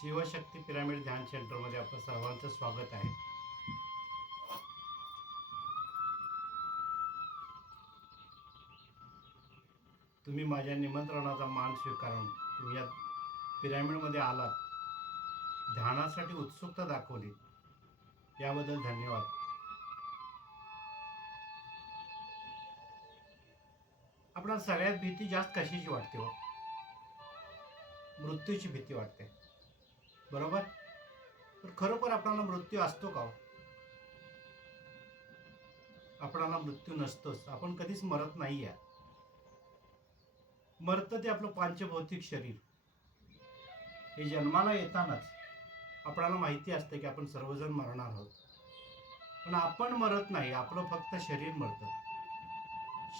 Shivshakti pyramid ध्यान सेंटरमध्ये आपलं सर्वांचं स्वागत आहे. तुम्ही माझ्या निमंत्रणाचा मान स्वीकारून तुम्ही या पिरामिडमध्ये आलात, ध्यानासाठी उत्सुकता दाखवली, याबद्दल धन्यवाद. आपल्याला सगळ्यात भीती जास्त कशाची वाटते हो? मृत्यूची भीती वाटते, बरोबर? तर खरोखर आपल्याला मृत्यू असतो का हो? आपल्याला मृत्यू नसतोच. आपण कधीच मरत नाही आहे. मरतं ते आपलं पांचभौतिक शरीर. हे जन्माला येतानाच आपल्याला माहिती असतं की आपण सर्वजण मरणार आहोत, पण आपण मरत नाही. आपलं फक्त शरीर मरतं.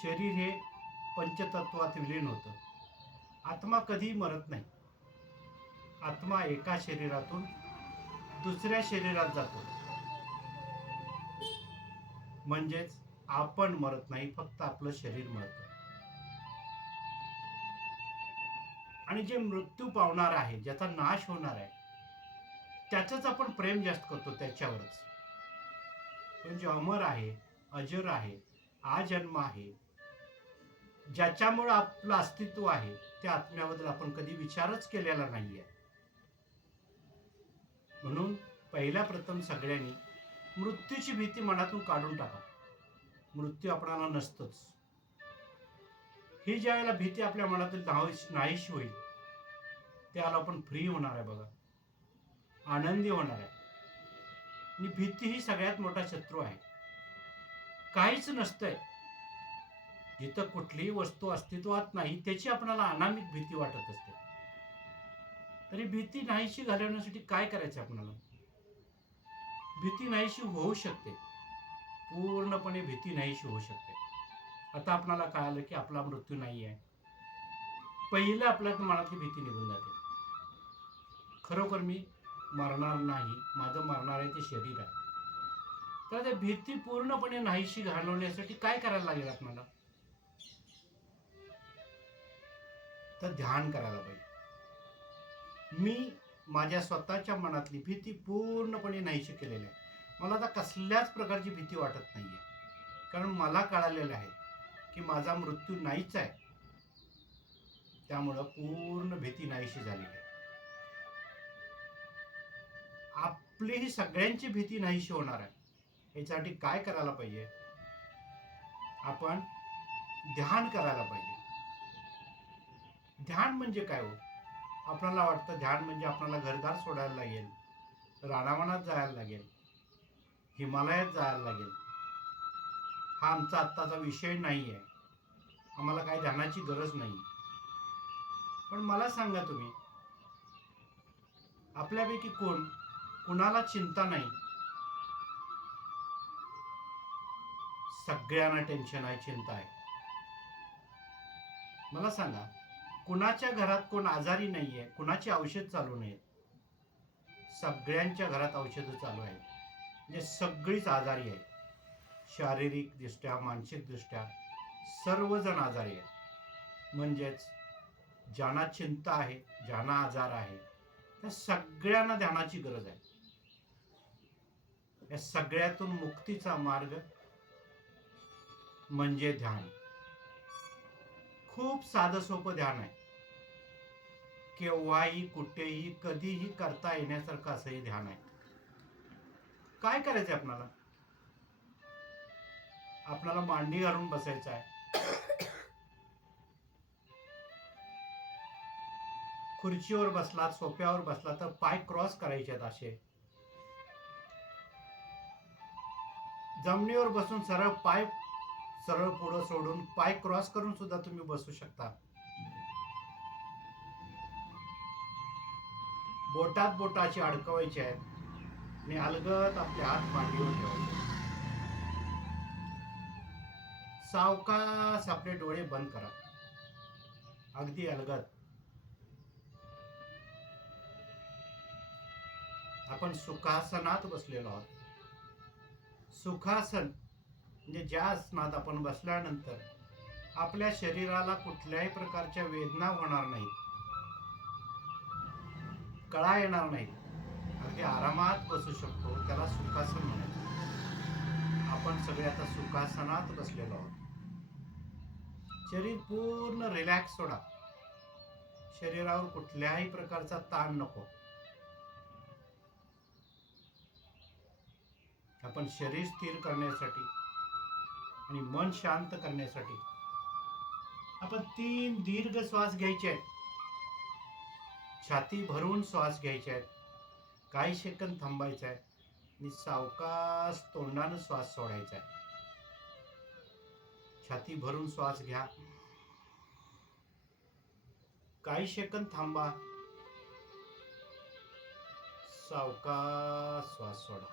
शरीर हे पंचतत्वात विलीन होतं. आत्मा कधीही मरत नाही. आत्मा एका शरीरातून दुसऱ्या शरीरात जातो. म्हणजेच आपण मरत नाही, फक्त आपलं शरीर मरतं. आणि जे मृत्यू पावणार आहे, ज्याचा नाश होणार आहे, त्याचंच आपण प्रेम जास्त करतो, त्याच्यावरच. पण जे अमर आहे, अजर आहे, आजन्म आहे, ज्याच्यामुळे आपलं अस्तित्व आहे, त्या आत्म्याबद्दल आपण कधी विचारच केलेला नाहीये. म्हणून पहिल्या प्रथम सगळ्यांनी मृत्यूची भीती मनातून काढून टाका. मृत्यू आपल्याला नसतोच. ही ज्या वेळेला भीती आपल्या मनातून नाहीशी होईल, त्याला आपण फ्री होणार आहे बघा, आनंदी होणार आहे. आणि भीती ही सगळ्यात मोठा शत्रू आहे. काहीच नसतंय, जिथं कुठलीही वस्तू अस्तित्वात नाही, त्याची आपल्याला अनामिक भीती वाटत असते. तरी भीती नाहीशी घालवण्यासाठी काय करायचं आपल्याला? भीती नाहीशी होऊ शकते, पूर्णपणे भीती नाहीशी होऊ शकते. आता आपल्याला कळालं की आपला मृत्यू नाही आहे. पहिलं आपल्या मनातली भीती निघून जाते. खरोखर मी मरणार नाही, माझं मरणार आहे ते शरीर आहे. तर ते भीती पूर्णपणे नाहीशी घालवण्यासाठी काय करायला लागेल आपल्याला? तर ध्यान करायला पाहिजे. मी माझ्या स्वतःच्या मनातली भीती पूर्णपणे नाहीशी केलेली आहे. मला आता कसल्याच प्रकारची भीती वाटत नाहीये, कारण मला कळालेलं आहे की माझा मृत्यू नाहीच आहे. त्यामुळं पूर्ण भीती नाहीशी झालेली आहे. आपली ही सगळ्यांची भीती नाहीशी होणार आहे. याच्यासाठी काय करायला पाहिजे? आपण ध्यान करायला पाहिजे. ध्यान म्हणजे काय हो? आपल्याला वाटतं ध्यान म्हणजे आपल्याला घरदार सोडायला लागेल, रानावनात जायला लागेल, हिमालयात जायला लागेल. हा आमचा आत्ताचा विषय नाही आहे. आम्हाला काही ध्यानाची गरज नाही. पण मला सांगा तुम्ही, आपल्यापैकी कुणाला चिंता नाही? सगळ्यांना टेन्शन आहे, चिंता आहे. मला सांगा, कुणाच्या घरात कोण आजारी नाहीये, कुणाची औषध चालू नाहीत? सगळ्यांच्या घरात औषधं चालू आहेत. म्हणजे सगळीच आजारी आहेत. शारीरिक दृष्ट्या, मानसिक दृष्ट्या सर्वजण आजारी आहेत. म्हणजेच ज्यांना चिंता आहे, ज्यांना आजार आहे, त्या सगळ्यांना ध्यानाची गरज आहे. या सगळ्यातून मुक्तीचा मार्ग म्हणजे ध्यान. खूप साधं सोपं ध्यान आहे. केव्हाही, कुठेही, कधीही करता येण्यासारखं असं हे ध्यान आहे. काय करायचंय आपल्याला? आपल्याला मांडी घालून बसायचं आहे. खुर्चीवर बसलात, सोफ्यावर बसला तर पाय क्रॉस करायचे आहेत असे. जमिनीवर बसून सरळ पुढं सोडून पाय क्रॉस करून सुद्धा तुम्ही बसू शकता. बोटात बोटाची अडकवायची आहेत आणि अलगद आपले हात मांडीवर ठेवायचे. सावकाश आपले डोळे बंद करा, अगदी अलगद. आपण सुखासनात बसलेलो आहोत. सुखासन म्हणजे ज्या आसनात आपण बसल्यानंतर आपल्या शरीराला कुठल्याही प्रकारच्या वेदना होणार नाहीत. कळा येणार नाही, अगदी आरामात बसू शकतो, त्याला सुखासन म्हणायचं. आपण सगळे आता सुखासनात बसलेलो आहोत. शरीर पूर्ण रिलॅक्स सोडा. शरीरावर कुठल्याही प्रकारचा ताण नको. आपण शरीर स्थिर करण्यासाठी आणि मन शांत करण्यासाठी आपण 3 दीर्घ श्वास घ्यायचे आहेत. छाती भरून श्वास घ्यायचे आहेत. काही सेकंद थांबायचं आहे आणि सावकाश तोंडानं श्वास सोडायचा आहे. छाती भरून श्वास घ्या. काही सेकंद थांबा. सावकाश श्वास सोडा.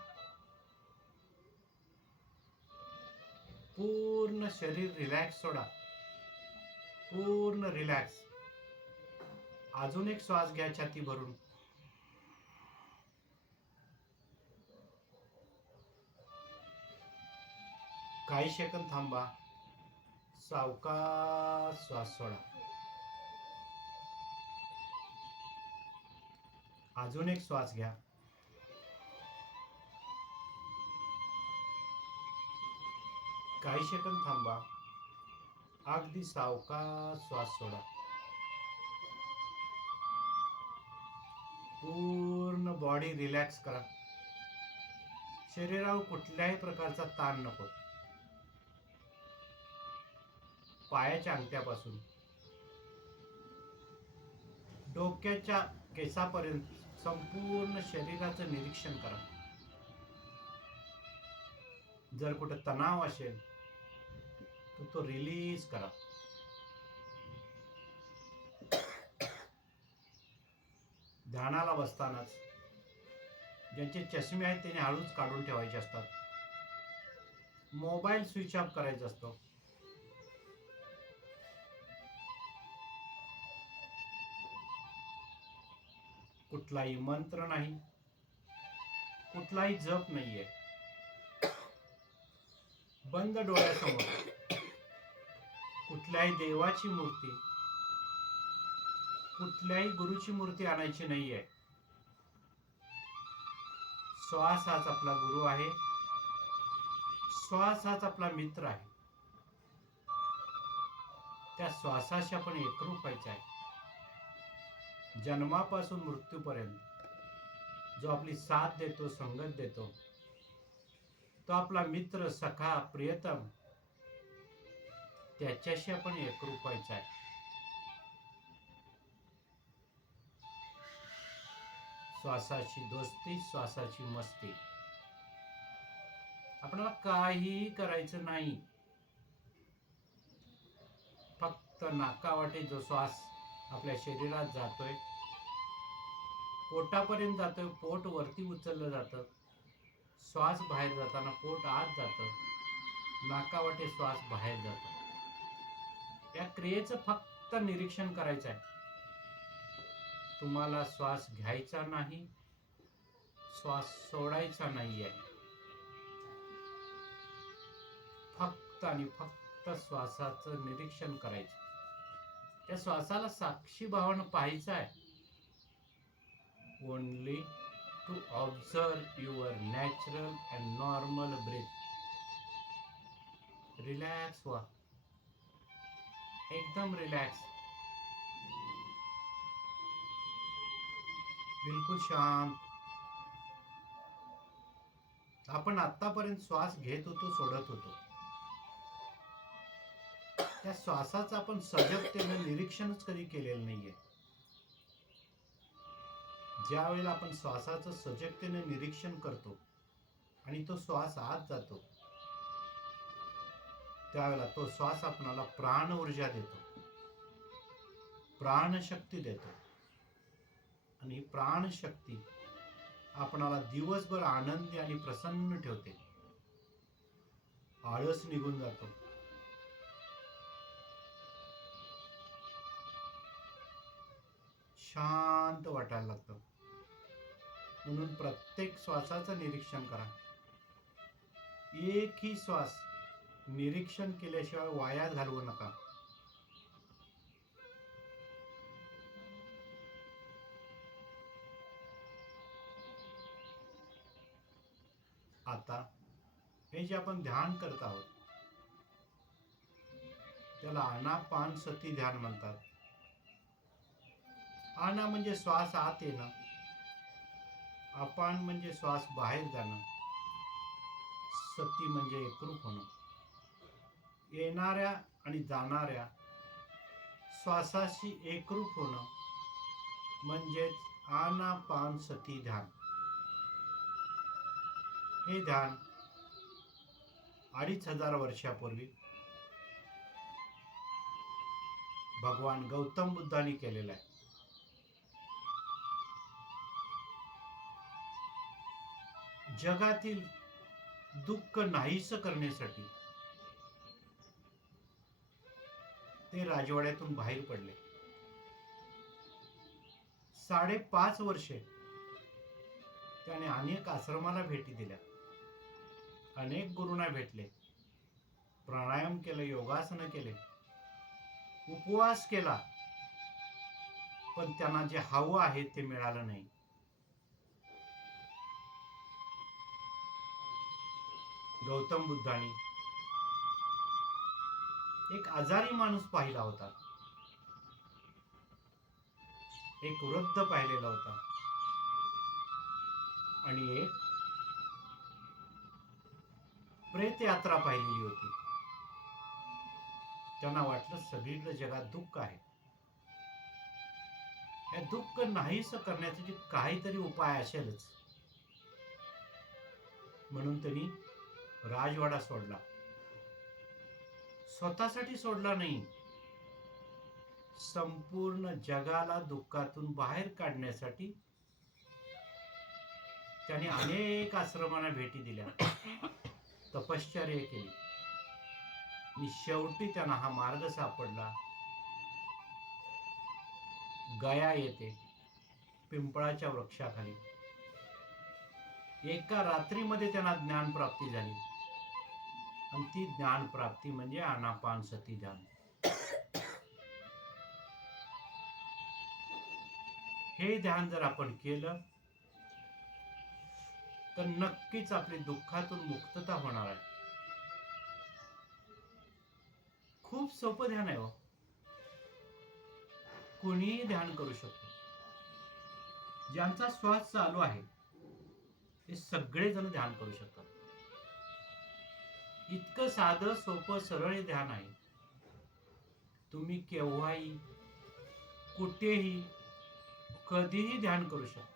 पूर्ण शरीर रिलॅक्स सोडा. पूर्ण रिलॅक्स. अजून एक श्वास घ्या छाती भरून. काही सेकंद थांबा. सावकाश श्वास सोडा. अजून एक श्वास घ्या. काही सेकंद थांबा. अगदी सावकाश श्वास सोडा. पूर्ण बॉडी रिलॅक्स करा. शरीरावर कुठल्याही प्रकारचा ताण नको. पायाच्या अंगठ्यापासून डोक्याच्या केसापर्यंत संपूर्ण शरीराचं निरीक्षण करा. जर कुठे तणाव असेल तर तो रिलीज करा. ध्यानाला बसतानाच ज्यांचे चष्मे आहेत त्यांनी हळूच काढून ठेवायचे असतात. मोबाईल स्विच ऑफ करायचा असतो. कुठलाही मंत्र नाही, कुठलाही जप नाहीये. बंद डोळ्यासमोर कुठल्याही देवाची मूर्ती, कुठल्याही गुरुची मूर्ती आणायची नाहीये. श्वास हाच आपला गुरु आहे. श्वास हाच आपला मित्र आहे. त्या श्वासाशी आपण एकरूप व्हायचं आहे. जन्मापासून मृत्यूपर्यंत जो आपली साथ देतो, संगत देतो, तो आपला मित्र, सखा, प्रियतम, त्याच्याशी आपण एकरूप व्हायचं आहे. श्वासाची दोस्ती, श्वासाची मस्ती. आपल्याला काहीही करायचं नाही. फक्त नाकावाटे जो श्वास आपल्या शरीरात जातोय, पोटापर्यंत जातोय, पोट वरती उचललं जातं. श्वास बाहेर जाताना पोट आत जातं, नाकावाटे श्वास बाहेर जातो. या क्रियेचं फक्त निरीक्षण करायचं आहे. तुम्हाला श्वास घ्यायचा नाही, श्वास सोडायचा नाहीये. फक्त आणि फक्त श्वासाचं निरीक्षण करायचं. त्या श्वासाला साक्षी भावानं पाहायचं आहे. Only to observe your natural and normal breath. Relax व्हा. एकदम रिलॅक्स. बिलकुल शांत. आपण आतापर्यंत श्वास घेत होतो, सोडत होतो. त्या श्वासाचं आपण सजगतेने निरीक्षणच कधी केलेलं नाहीये. ज्या वेळेला आपण श्वासाचं सजगतेने निरीक्षण करतो आणि तो श्वास आत जातो, त्यावेळेला तो श्वास आपल्याला प्राण ऊर्जा देतो, प्राणशक्ती देतो. आणि ही प्राणशक्ती आपणाला दिवसभर आनंदी आणि प्रसन्न ठेवते. आळस निघून जातो. शांत वाटायला लागतं. म्हणून प्रत्येक श्वासाचं निरीक्षण करा. एकही श्वास निरीक्षण केल्याशिवाय वाया घालवू नका. आता हे जे आपण ध्यान करत आहोत त्याला आनापानसती ध्यान म्हणतात. आना म्हणजे श्वास आत येणं, अपान म्हणजे श्वास बाहेर जाणं, सती म्हणजे एकरूप होणं. येणाऱ्या आणि जाणाऱ्या श्वासाशी एकरूप होणं म्हणजेच आनापानसती ध्यान. हे ध्यान 2500 वर्षापूर्वी भगवान गौतम बुद्धांनी केलेलं आहे. जगातील दुःख नाहीस करण्यासाठी ते राजवाड्यातून बाहेर पडले. 5.5 वर्षे त्याने अनेक आश्रमाला भेटी दिल्या, अनेक गुरूंना भेटले, प्राणायाम केले, योगासनं केले, उपवास केला, पण त्यांना जे हवं आहे ते मिळालं नाही. गौतम बुद्धांनी एक आजारी माणूस पाहिला होता, एक वृद्ध पाहिलेला होता आणि एक प्रेत यात्रा पाहिलेली होती. त्यांना वाटलं सगळीकडे जगात दुःख आहे, हे दुःख नाहीस करण्यासाठी काहीतरी उपाय असेलच. म्हणून त्यांनी राजवाडा सोडला. स्वतःसाठी सोडला नाही, संपूर्ण जगाला दुःखातून बाहेर काढण्यासाठी त्याने अनेक आश्रमांना भेटी दिल्या, तपश्चर्या केली आणि शेवटी त्यांना हा मार्ग सापडला. गया येते पिंपळाच्या वृक्षाखाली एका रात्रीमध्ये त्यांना ज्ञान प्राप्ती झाली आणि ती ज्ञान प्राप्ती म्हणजे आनापानसती ध्यान. हे ध्यान जर आपण केलं तर नक्कीच आपली दुःखातून मुक्तता होणार आहे. खूप सोपं ध्यान आहे हो, कोणीही ध्यान करू शकतो. ज्यांचा श्वास चालू आहे ते सगळेजण ध्यान करू शकतात. इतकं साधं सोपं सरळ ध्यान आहे. तुम्ही केव्हाही कुठेही कधीही ध्यान करू शकता.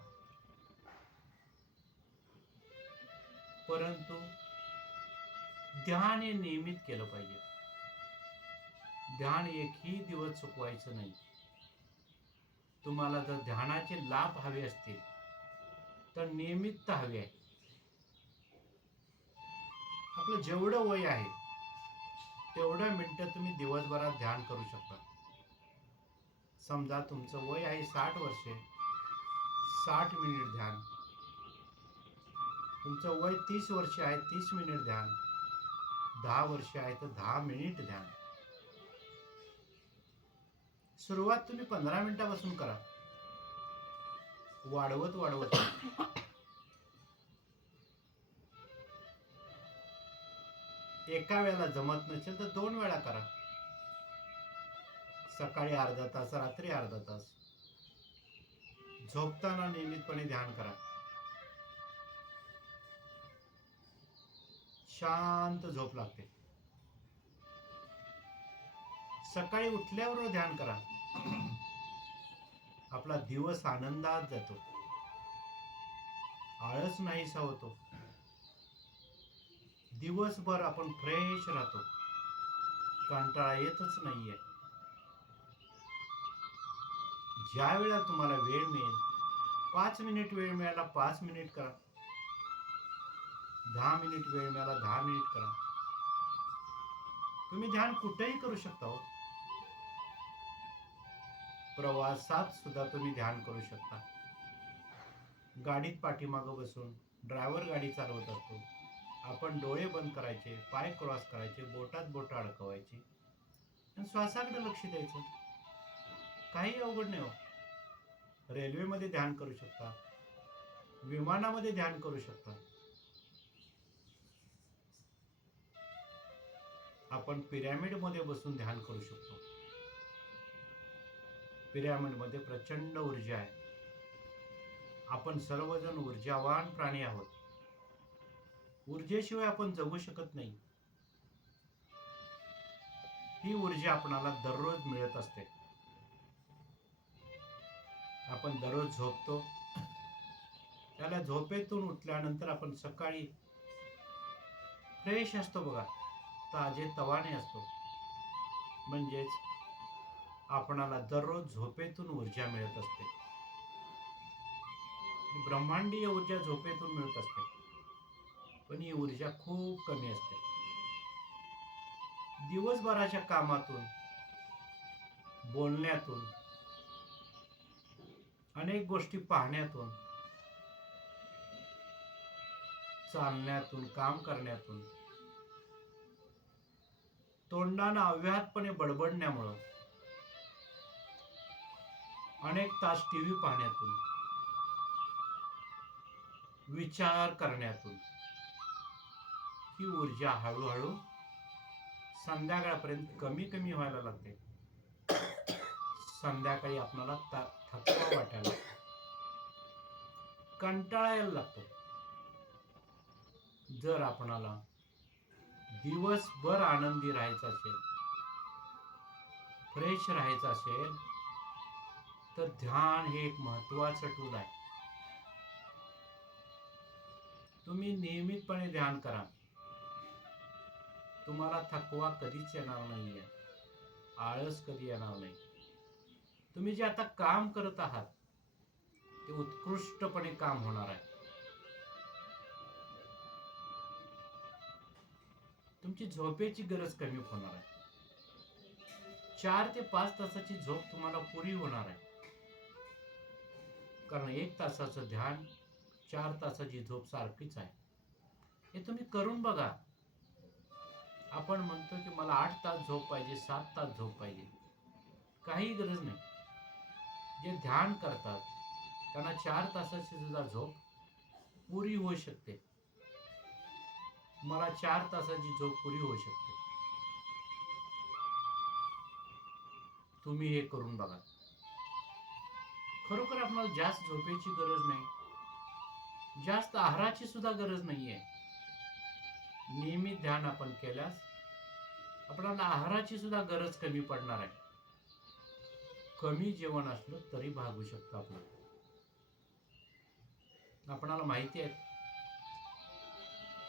परंतु ध्यान हे नियमित केलं पाहिजे. ध्यान एकही दिवस चुकवायचं नाही. तुम्हाला जर ध्यानाचे लाभ हवे असतील तर नियमितता हवी आहे. आपलं जेवढं वय आहे तेवढं मिनिटं तुम्ही दिवसभरात ध्यान करू शकता. समजा तुमचं वय आहे 60 वर्षे, 60 मिनिट ध्यान. तुमचं वय 30 वर्ष आहे, 30 मिनिट ध्यान. 10 वर्ष आहे तर 10 मिनिट ध्यान. सुरुवात तुम्ही 15 मिनिटापासून करा, वाढवत वाढवत. एका वेळेला जमत नसेल तर 2 वेळा करा. सकाळी अर्धा तास, रात्री अर्धा तास. झोपताना नियमितपणे ध्यान करा. शांत झोप लागते. सकाळी उठल्यावर ध्यान करा. आपला दिवस आनंदात जातो, आळस नाहीसा होतो. दिवसभर आपण फ्रेश राहतो, कंटाळा येतच नाहीये. ज्या वेळेला तुम्हाला वेळ मिळेल, 5 मिनिट वेळ मिळाला 5 मिनिट करा, 10 मिनिट वेळ मिळाला 10 मिनिट करा. तुम्ही ध्यान कुठेही करू शकता हो. प्रवासात सुद्धा तुम्ही ध्यान करू शकता. गाडीत पाठीमागं बसून ड्रायव्हर गाडी चालवत असतो, आपण डोळे बंद करायचे, पाय क्रॉस करायचे, बोटात बोट अडकवायची आणि श्वासाकडे लक्ष द्यायचं. काही अवघड नाही हो. रेल्वेमध्ये ध्यान करू शकता, विमानामध्ये ध्यान करू शकता. आपण पिरॅमिडमध्ये बसून ध्यान करू शकतो. पिरॅमिडमध्ये प्रचंड ऊर्जा आहे. आपण सर्वजण ऊर्जावान प्राणी आहोत. ऊर्जेशिवाय आपण जगू शकत नाही. ही ऊर्जा आपणाला दररोज मिळत असते. आपण दररोज झोपतो, त्याला झोपेतून उठल्यानंतर आपण सकाळी फ्रेश असतो बघा, ताजे तवाने असतो. म्हणजेच आपणाला दररोज झोपेतून ऊर्जा मिळत असते. ब्रह्मांडीय ऊर्जा झोपेतून मिळत असते, पण ही ऊर्जा खूप कमी असते. दिवसभराच्या कामातून, बोलण्यातून, अनेक गोष्टी पाहण्यातून, चालण्यातून, काम करण्यातून, तोंडानं अव्याहतपणे बडबडण्यामुळं, अनेक तास टीव्ही पाहण्यातून, विचार करण्यातून ही ऊर्जा हळूहळू संध्याकाळपर्यंत कमी कमी व्हायला लागते. संध्याकाळी आपल्याला थकवा वाटायला, कंटाळा यायला लागतो. जर आपणाला दिवसभर आनंदी राहायचं असेल, फ्रेश राहायचं असेल, तर ध्यान हे एक महत्वाचं टूल आहे. तुम्ही नियमितपणे ध्यान करा. तुम्हाला थकवा कधीच येणार नाहीये, आळस कधी येणार नाही. तुम्ही जे आता काम करत आहात ते उत्कृष्टपणे काम होणार आहे. तुमची झोपेची गरज कमी होणार आहे. 4 ते 5 तासाची झोप तुम्हाला पुरी होणार आहे. कारण 1 तासाचं ध्यान 4 तासाची झोप सारखीच आहे. हे तुम्ही करून बघा. आपण म्हणतो की मला 8 तास झोप पाहिजे, 7 तास झोप पाहिजे. काही गरज नाही. जे ध्यान करतात त्यांना 4 तासाची सुद्धा झोप पुरी होऊ शकते. मला 4 तासाची झोप पुरी होऊ शकते. तुम्ही हे करून बघा. खरोखर आपल्याला जास्त झोपेची गरज नाही, जास्त आहाराची सुद्धा गरज नाहीये. नियमित ध्यान आपण केल्यास आपल्याला आहाराची सुद्धा गरज कमी पडणार आहे. कमी जेवण असलं तरी भागू शकतं आपलं. आपणाला माहिती आहे,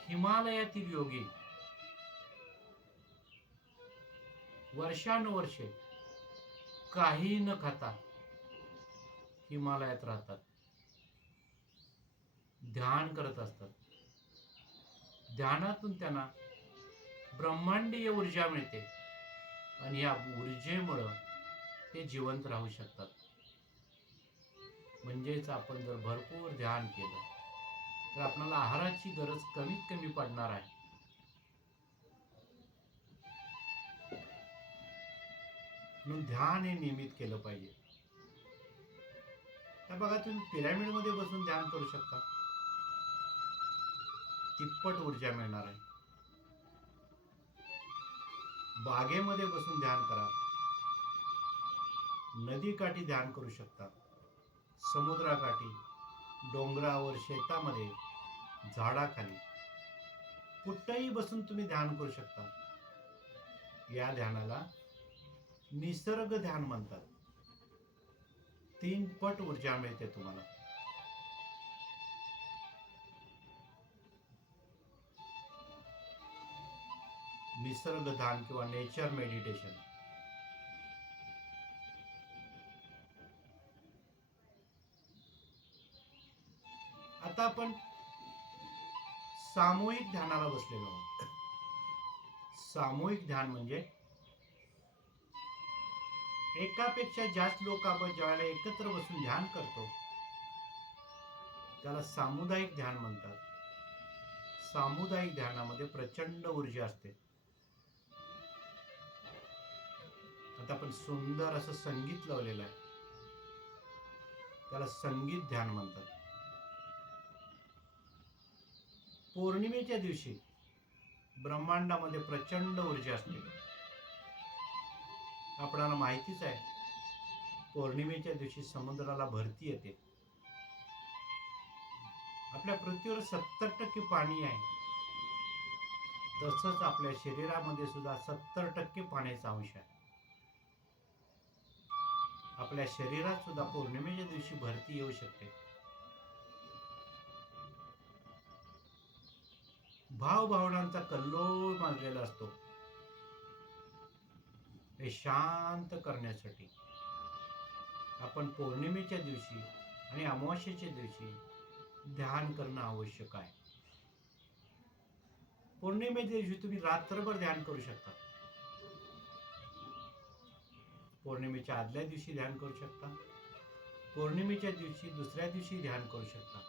हिमालयातील योगी वर्षानुवर्षे काही न खाता हिमालयात राहतात, ध्यान करत असतात. ध्यानातून त्यांना ब्रह्मांडीय ऊर्जा मिळते आणि या ऊर्जेमुळं ते जिवंत राहू शकतात. म्हणजेच आपण जर भरपूर ध्यान केलं तर आपल्याला आहाराची गरज कमीत कमी पडणार आहे. म्हणून ध्यान हे नियमित केलं पाहिजे. तर बघा, तुम्ही पिरॅमिडमध्ये बसून ध्यान करू शकता. तिप्पट ऊर्जा मिळणार आहे. बागेमध्ये बसून ध्यान करा. नदीकाठी ध्यान करू शकता, समुद्राकाठी, डोंगरावर, शेतामध्ये, झाडाखाली, कुठेही बसून तुम्ही ध्यान करू शकता. या ध्यानाला निसर्ग ध्यान म्हणतात. 3 पट ऊर्जा मिळते तुम्हाला. निसर्ग ध्यान किंवा नेचर मेडिटेशन. आता आपण सामूहिक ध्यानाला बसलेलो आहोत. सामूहिक ध्यान म्हणजे एकापेक्षा जास्त लोक आपण ज्यावेळेला एकत्र बसून ध्यान करतो त्याला सामुदायिक ध्यान म्हणतात. सामुदायिक ध्यानामध्ये प्रचंड ऊर्जा असते. आता आपण सुंदर असं संगीत लावलेलं आहे, त्याला संगीत ध्यान म्हणतात. पौर्णिमेच्या दिवशी ब्रह्मांडामध्ये प्रचंड ऊर्जा असते. आपणाला माहितीच आहे, पौर्णिमेच्या दिवशी समुद्राला भरती येते. आपल्या पृथ्वीवर 70% पाणी आहे. तसंच आपल्या शरीरामध्ये सुद्धा 70% पाण्याचा अंश आहे. आपल्या शरीरात सुद्धा पौर्णिमेच्या दिवशी भरती येऊ शकते. भावभावनांचा कल्लोळ माजलेला असतो. हे शांत करण्यासाठी आपण पौर्णिमेच्या दिवशी आणि अमावस्येच्या दिवशी ध्यान करणं आवश्यक आहे. पौर्णिमेच्या दिवशी तुम्ही रात्रभर ध्यान करू शकता. पौर्णिमेच्या आदल्या दिवशी ध्यान करू शकता. पौर्णिमेच्या दिवशी दुसऱ्या दिवशी ध्यान करू शकता.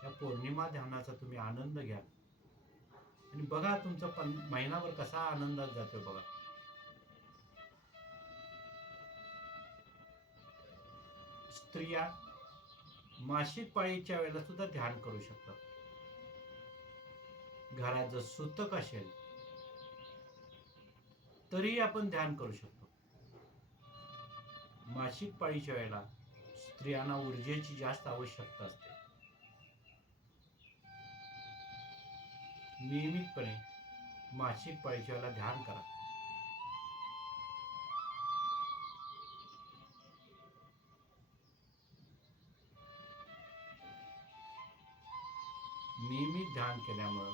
त्या पौर्णिमा ध्यानाचा तुम्ही आनंद घ्या आणि बघा तुमचा महिनाभर कसा आनंदात जातोय बघा. स्त्रिया मासिक पाळीच्या वेळेला सुद्धा ध्यान करू शकतात. घरात जर सूतक असेल तरीही आपण ध्यान करू शकतो. मासिक पाळीच्या वेळेला स्त्रियांना ऊर्जेची जास्त आवश्यकता असते. नियमितपणे मासिक पाळीच्या वेळेला ध्यान करा. नियमित ध्यान केल्यामुळे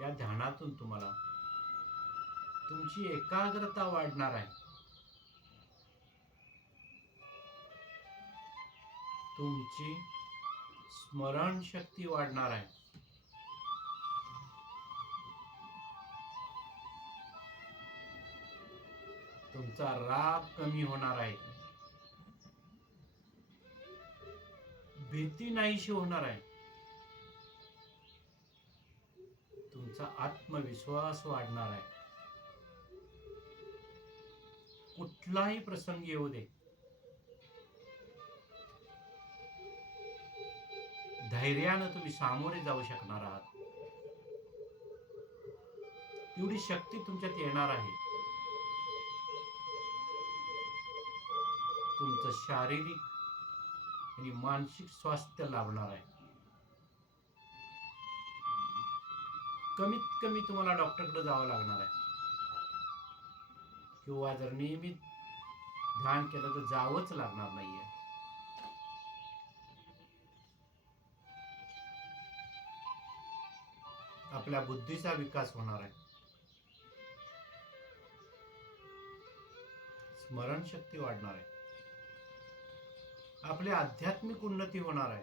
या ध्यानातून तुम्हाला तुमची एकाग्रता वाढणार आहे. तुमची स्मरणशक्ती वाढणार आहे. तुमचा राग कमी होणार आहे. भीती नाहीशी होणार आहे. तुमचा आत्मविश्वास वाढणार आहे. कुठलाही प्रसंग येऊ दे, धैर्यानं तुम्ही सामोरे जाऊ शकणार आहात. एवढी शक्ती तुमच्यात येणार आहे. तुमचं शारीरिक आणि मानसिक स्वास्थ्य लाभणार आहे. कमीत कमी तुम्हाला डॉक्टरकडे जावं लागणार आहे, किंवा जर नियमित ध्यान केलं तर जावंच लागणार नाहीये. आपल्या बुद्धीचा विकास होणार आहे. स्मरणशक्ती वाढणार आहे. आपली आध्यात्मिक उन्नती होणार आहे.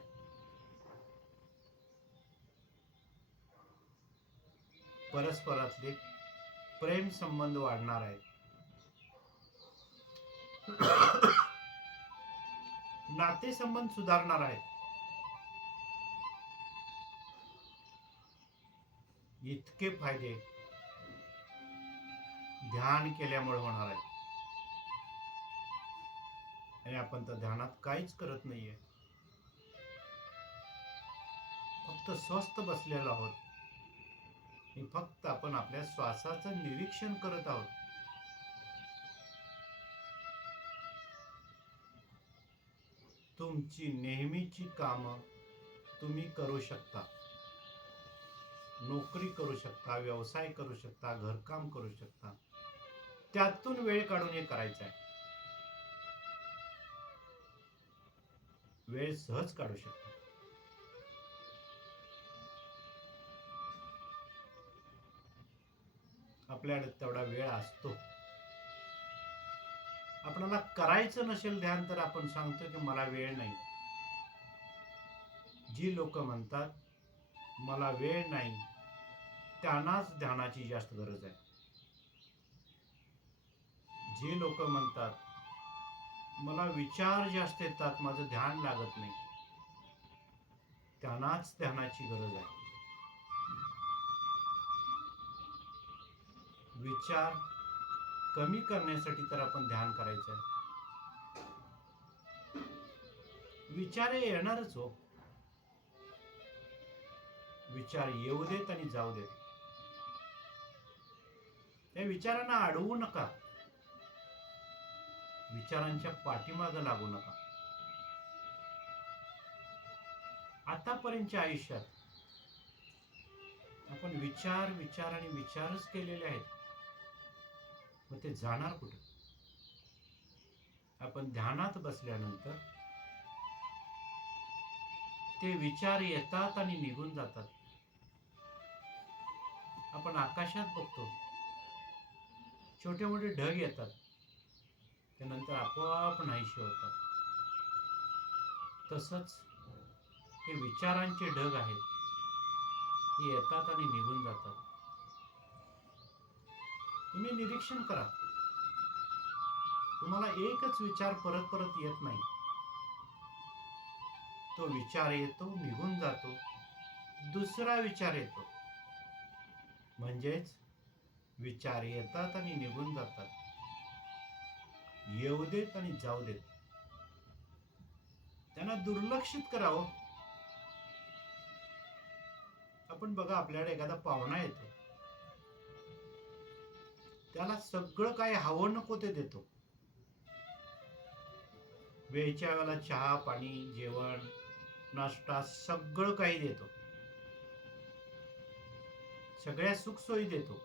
परस्परातले प्रेम संबंध वाढणार आहेत. नातेसंबंध सुधारणार आहेत. इतके फायदे ध्यान केल्यामुळे होणार आहेत. आणि आपण तर ध्यानात काहीच करत नाहीये. फक्त स्वस्थ बसलेलो आहोत आणि फक्त आपण आपल्या श्वासाचं निरीक्षण करत आहोत. तुमची नेहमीची कामं तुम्ही करू शकता. नोकरी करू शकता, व्यवसाय करू शकता, घरकाम करू शकता. त्यातून वेळ काढून हे करायचं आहे. वेळ सहज काढू शकता. आपल्याकडे तेवढा वेळ असतो. आपल्याला करायचं नसेल ध्यान तर आपण सांगतो की मला वेळ नाही. जी लोक म्हणतात मला वेळ नाही, त्यांनाच ध्यानाची जास्त गरज आहे. जे लोक म्हणतात मला विचार जास्त येतात, माझं ध्यान लागत नाही, त्यांनाच ध्यानाची गरज आहे. विचार कमी करण्यासाठी तर आपण ध्यान करायचं आहे. विचार येणारच हो. विचार येऊ देत आणि जाऊ देत. त्या विचारांना अडवू नका, विचारांच्या पाठीमागे लागू नका. आतापर्यंतच्या आयुष्यात आपण विचार विचार आणि विचारच केलेले आहेत. मग ते जाणार कुठे? आपण ध्यानात बसल्यानंतर ते विचार येतात आणि निघून जातात. आपण आकाशात बघतो, छोटे मोठे ढग येतात, त्यानंतर आपोआप नाहीसे होतात. तसंच हे विचारांचे ढग आहेत, ते येतात आणि निघून जातात. तुम्ही निरीक्षण करा, तुम्हाला एकच विचार परत परत येत नाही. तो विचार येतो, निघून जातो, दुसरा विचार येतो. म्हणजेच विचार येतात आणि निघून जातात. येऊ देत आणि जाऊ देत. त्यांना दुर्लक्षित करावं. आपण बघा, आपल्याकडे एखादा पाहुणा येतो, त्याला सगळं काय हवं नको ते देतो. वेळच्या वेळेला चहा पाणी जेवण नाश्ता सगळं काही देतो, सगळ्या सुखसोयी देतो.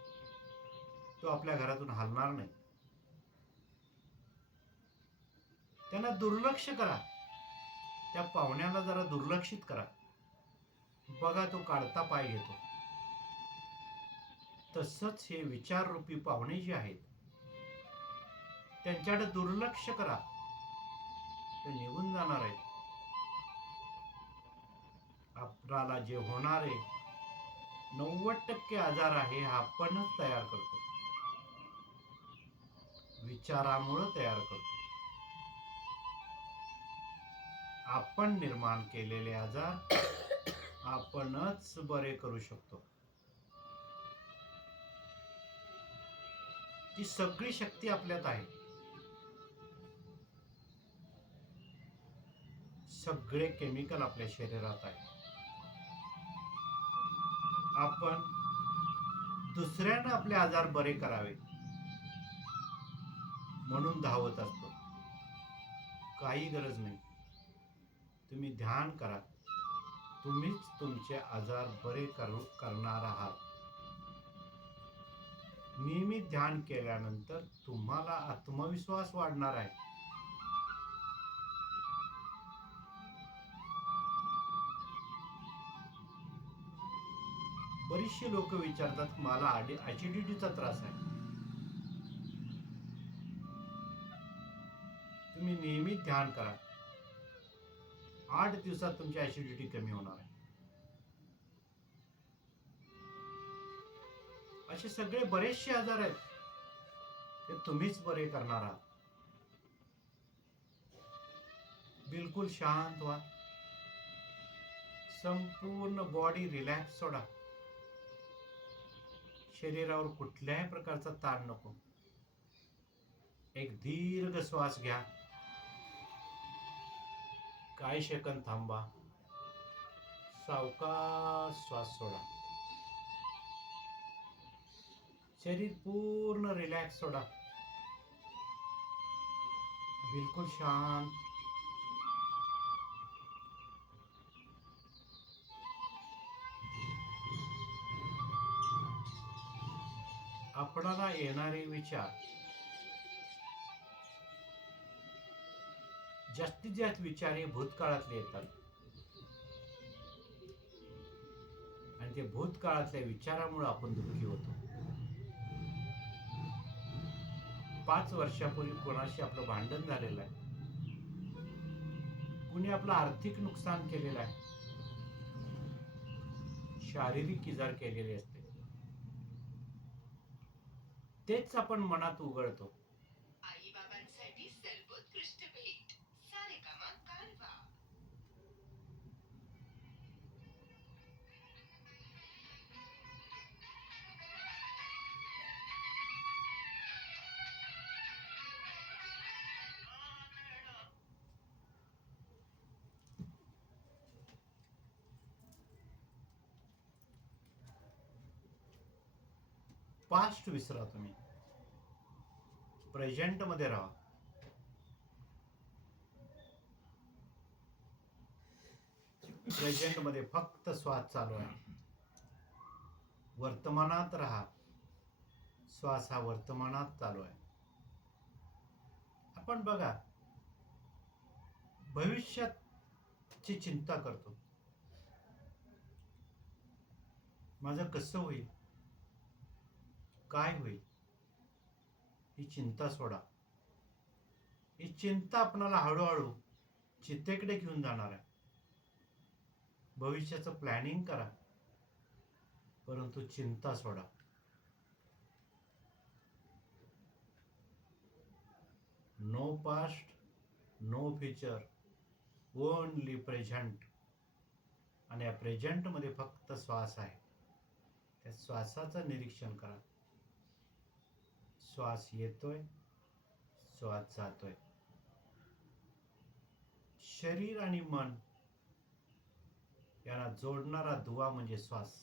तो आपल्या घरातून हलणार नाही. त्यांना दुर्लक्ष करा, त्या पाहुण्याला जरा दुर्लक्षित करा. बघा, तो काढता पाय घेतो. तसंच हे विचाररूपी पाहुणे जे आहेत, त्यांच्याकडे दुर्लक्ष करा, ते निघून जाणार आहेत. आपल्याला जे होणारे 90% आजार आहे, आपणच तयार करतो, विचारामुळे तयार करतो. आपण निर्माण केलेले आजार आपणच बरे करू शकतो. ती सगळी शक्ती आपल्यात आहे. सगळे केमिकल आपल्या शरीरात आहे. आपण दुसऱ्यानं आपले आजार बरे करावे म्हणून धावत असतो. काही गरज नाही. तुम्ही ध्यान करा, तुम्हीच तुमचे आजार बरे करणार आहात. नियमित ध्यान केल्यानंतर तुम्हाला आत्मविश्वास वाढणार आहे. बरीचशी लोक विचारतात, मला ऍसिडिटीचा त्रास आहे. तुम्ही नियमित ध्यान करा, 8 दिवसात तुमची ऍसिडिटी कमी होणार आहे. असे सगळे बरेचसे आजार आहेत, ते तुम्हीच बरे करणार आहात. बिलकुल शांत व्हा, संपूर्ण बॉडी रिलॅक्स सोडा. शरीरावर कुठल्याही प्रकारचा ताण नको. एक दीर्घ श्वास घ्या, काही सेकंद थांबा, सावकाश श्वास सोडा. शरीर पूर्ण रिलॅक्स सोडा, बिलकुल शांत. आपणाला येणारे विचार, जास्तीत जास्त विचार हे भूतकाळातले येतात. आणि ते भूतकाळातल्या विचारामुळे आपण दुःखी होतो. 5 वर्षापूर्वी कोणाशी आपलं भांडण झालेलं आहे, कुणी आपलं आर्थिक नुकसान केलेलं आहे, शारीरिक इजा केलेली असते. तेच आपण मनात उघडतो. आई बाबांसाठी सर्वोत्कृष्ट भेट सारेगामा कारवा. पास्ट विसरा, तुम्ही प्रेझेंटमध्ये राहा. प्रेझेंटमध्ये फक्त श्वास चालू आहे. वर्तमानात राहा. श्वास हा वर्तमानात चालू आहे. आपण बघा, भविष्याची चिंता करतो. माझं कसं होईल, काय होईल, ही चिंता सोडा. ही चिंता आपणाला हळूहळू चितेकडे घेऊन जाणार आहे. भविष्याचं प्लॅनिंग करा, परंतु चिंता सोडा. No past, no future, only present. आणि या प्रेझेंटमध्ये फक्त श्वास आहे. त्या श्वासाचं निरीक्षण करा. श्वास येतोय, श्वास जातोय. शरीर आणि मन यांना जोडणारा दुवा म्हणजे श्वास.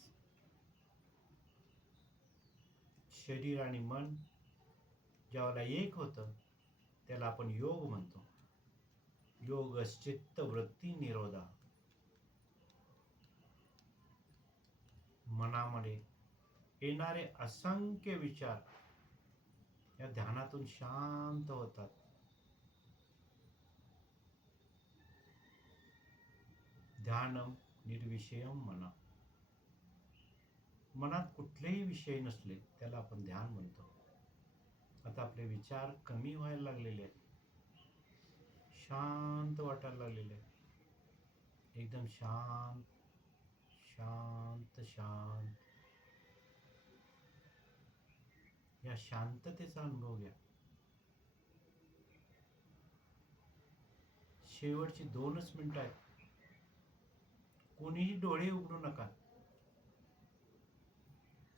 शरीर आणि मन ज्यावेळेला एक होतं त्याला आपण योग म्हणतो. योगश्चित्त वृत्ती निरोधा. मनामध्ये येणारे असंख्य विचार या ध्यानातून शांत होतात. ध्यानम निर्विषयम मना. मनात कुठलेही विषय नसले त्याला आपण ध्यान म्हणतो. आता आपले विचार कमी व्हायला लागलेले आहेत. शांत वाटायला लागलेले आहेत. एकदम शांत शांत शांत. या शांततेचा अनुभव घ्या. शेवटची 2च मिनिटं आहेत. कोणीही डोळे उघडू नका.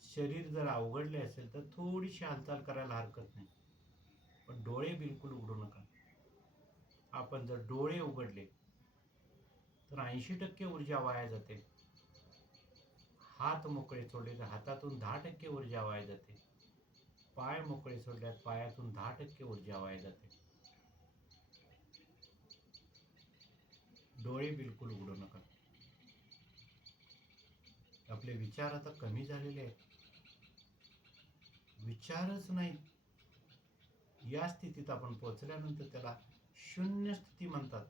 शरीर जर अवघडले असेल तर थोडीशी हालचाल करायला हरकत नाही, पण डोळे बिलकुल उघडू नका. आपण जर डोळे उघडले तर 80% ऊर्जा वाया जाते. हात मोकळे सोडले तर हातातून 10% ऊर्जा वाया जाते. पाय मोकळे सोडल्यात पायातून 10% ऊर्जा वाया जाते. डोळे बिलकुल उघडू नका. आपले विचार आता कमी झालेले आहेत. विचारच नाहीत. या स्थितीत आपण पोहोचल्यानंतर त्याला शून्य स्थिती म्हणतात.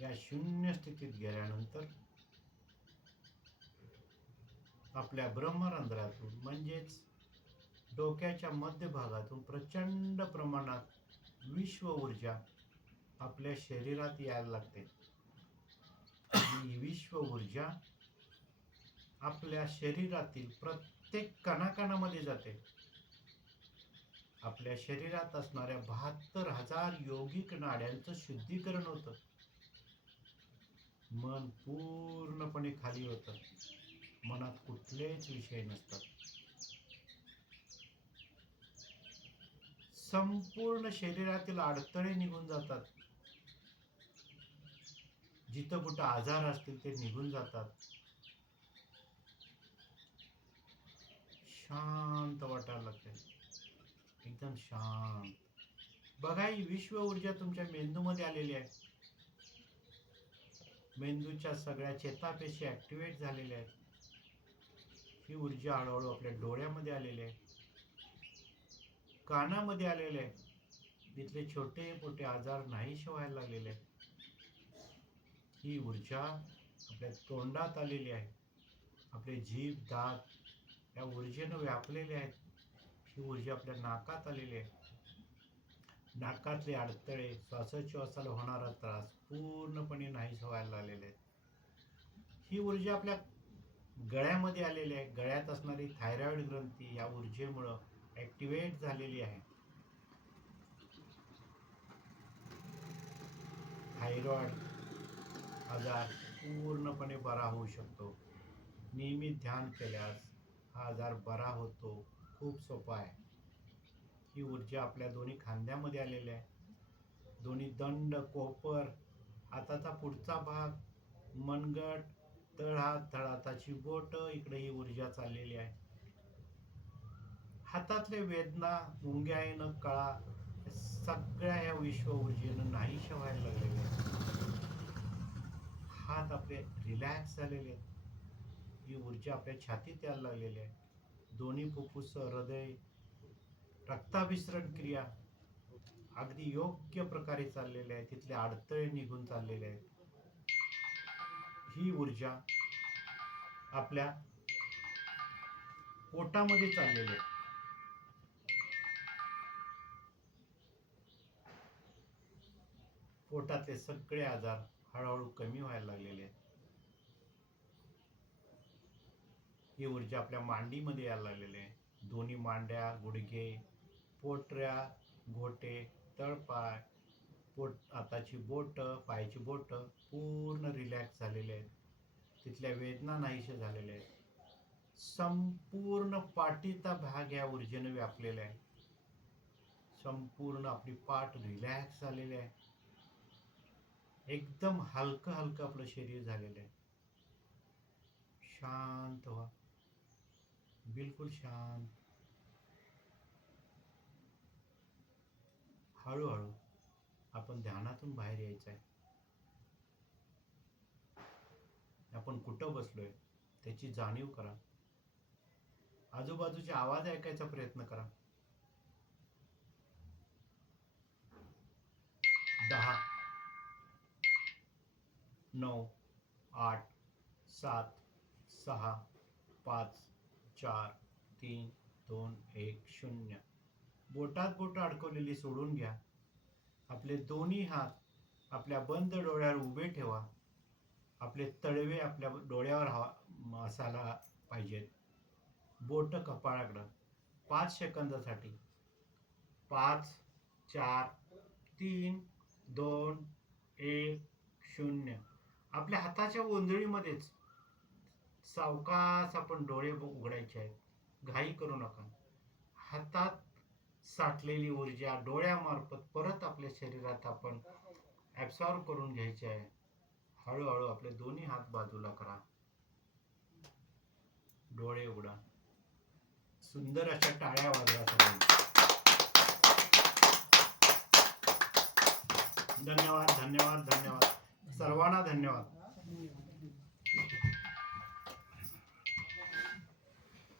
या शून्य स्थितीत गेल्यानंतर आपल्या ब्रह्मरंध्रातून म्हणजेच डोक्याच्या मध्यभागातून प्रचंड प्रमाणात विश्व ऊर्जा आपल्या शरीरात यायला लागते. ही विश्व ऊर्जा आपल्या शरीरातील प्रत्येक कणाकणामध्ये जाते. आपल्या शरीरात असणाऱ्या 72,000 योगिक नाड्यांचं शुद्धीकरण होतं. मन पूर्णपणे खाली होतं. मनात कुठलेच विषय नसतात. संपूर्ण शरीरातील अडथळे निघून जातात. जिथं कुठं आजार असतील ते निघून जातात. शांत वाटायला लागते. एकदम शांत. बघा, ही विश्व ऊर्जा तुमच्या मेंदूमध्ये आलेली आहे. मेंदूच्या सगळ्या चेतापेशी ऍक्टिव्हेट झालेल्या आहेत. ही ऊर्जा हळूहळू आपल्या डोळ्यामध्ये आलेली आहे, कानामध्ये आलेले आहे. तिथले छोटे मोठे आजार नाहीसे व्हायला लागलेले आहेत. ही ऊर्जा आपल्या तोंडात आलेली आहे. आपले जीभ दात या ऊर्जेनं व्यापलेले आहेत. ही ऊर्जा आपल्या नाकात आलेली आहे. नाकातले अडथळे, श्वासोच्छवासाला होणारा त्रास पूर्णपणे नाहीसे व्हायला लागलेले आहेत. ही ऊर्जा आपल्या गळ्यामध्ये आलेली आहे. गळ्यात असणारी थायरॉइड ग्रंथी या ऊर्जेमुळं ऍक्टिव्हेट झालेली आहे. थायरॉइड आजार पूर्णपणे बरा होऊ शकतो. नियमित ध्यान केल्यास हा आजार बरा होतो. खूप सोपा आहे. ही ऊर्जा आपल्या दोन्ही खांद्यामध्ये आलेली आहे. दोन्ही दंड, कोपर, हाताचा पुढचा भाग, मनगट, तळहात, तळहाताची बोट, इकडे ही ऊर्जा चाललेली आहे. हातातले वेदना, मुंग्या येणं, कळा, या सगळ्या ह्या विश्व ऊर्जेनं नाहीशा व्हायला लागलेल्या आहेत. हात आपले रिलॅक्स झालेले आहेत. ही ऊर्जा आपल्या छातीत यायला लागलेली आहे. दोन्ही फुफ्फुस, हृदय, रक्ताभिसरण क्रिया अगदी योग्य प्रकारे चाललेल्या आहेत. तिथले अडथळे निघून चाललेले आहेत. ही ऊर्जा आपल्या पोटामध्ये चाललेली आहे. पोटातले सगळे आजार हळूहळू कमी व्हायला लागलेले आहेत. ही ऊर्जा आपल्या मांडीमध्ये यायला लागलेली आहे. दोन्ही मांड्या, गुडघे, पोटऱ्या, घोटे, तळपाय, हाताची बोट, पायाची बोट पूर्ण रिलॅक्स झालेले आहेत. तिथल्या वेदना नाहीशा झालेल्या आहेत. संपूर्ण पाठीचा भाग या ऊर्जेने व्यापलेला आहे. संपूर्ण आपली पाठ रिलॅक्स झालेली आहे. एकदम हलकं हलकं आपलं शरीर झालेलं आहे. शांत व्हा, बिलकुल शांत. हळूहळू आपण ध्यानातून बाहेर यायचं आहे. आपण कुठं बसलोय त्याची जाणीव करा. आजूबाजूचे आवाज ऐकायचा प्रयत्न करा. 10, 9, 8, 7, 6, 5, 4, 3, 2, 1, 0. बोटात बोट अडकवलेली सोडून घ्या. आपले दोन्ही हात आपल्या बंद डोळ्यावर उभे ठेवा. आपले तळवे आपल्या डोळ्यावर असायला पाहिजेत. बोट कपाळाकडं 5 सेकंदासाठी. 5, 4, 3, 2, 1, 0. आपल्या हाताच्या ओंजळीमध्येच सावकाश आपण डोळे उघडायचे आहेत. घाई करू नका. हातात साठलेली ऊर्जा डोळ्यामार्फत परत आपल्या शरीरात आपण ॲब्सॉर्ब करून घ्यायची आहे. हळूहळू आपले दोन्ही हात बाजूला करा. डोळे उघडा. सुंदर अशा टाळ्या वाजवा सगळ्यांनी. धन्यवाद, धन्यवाद, धन्यवाद. सर्वांना धन्यवाद.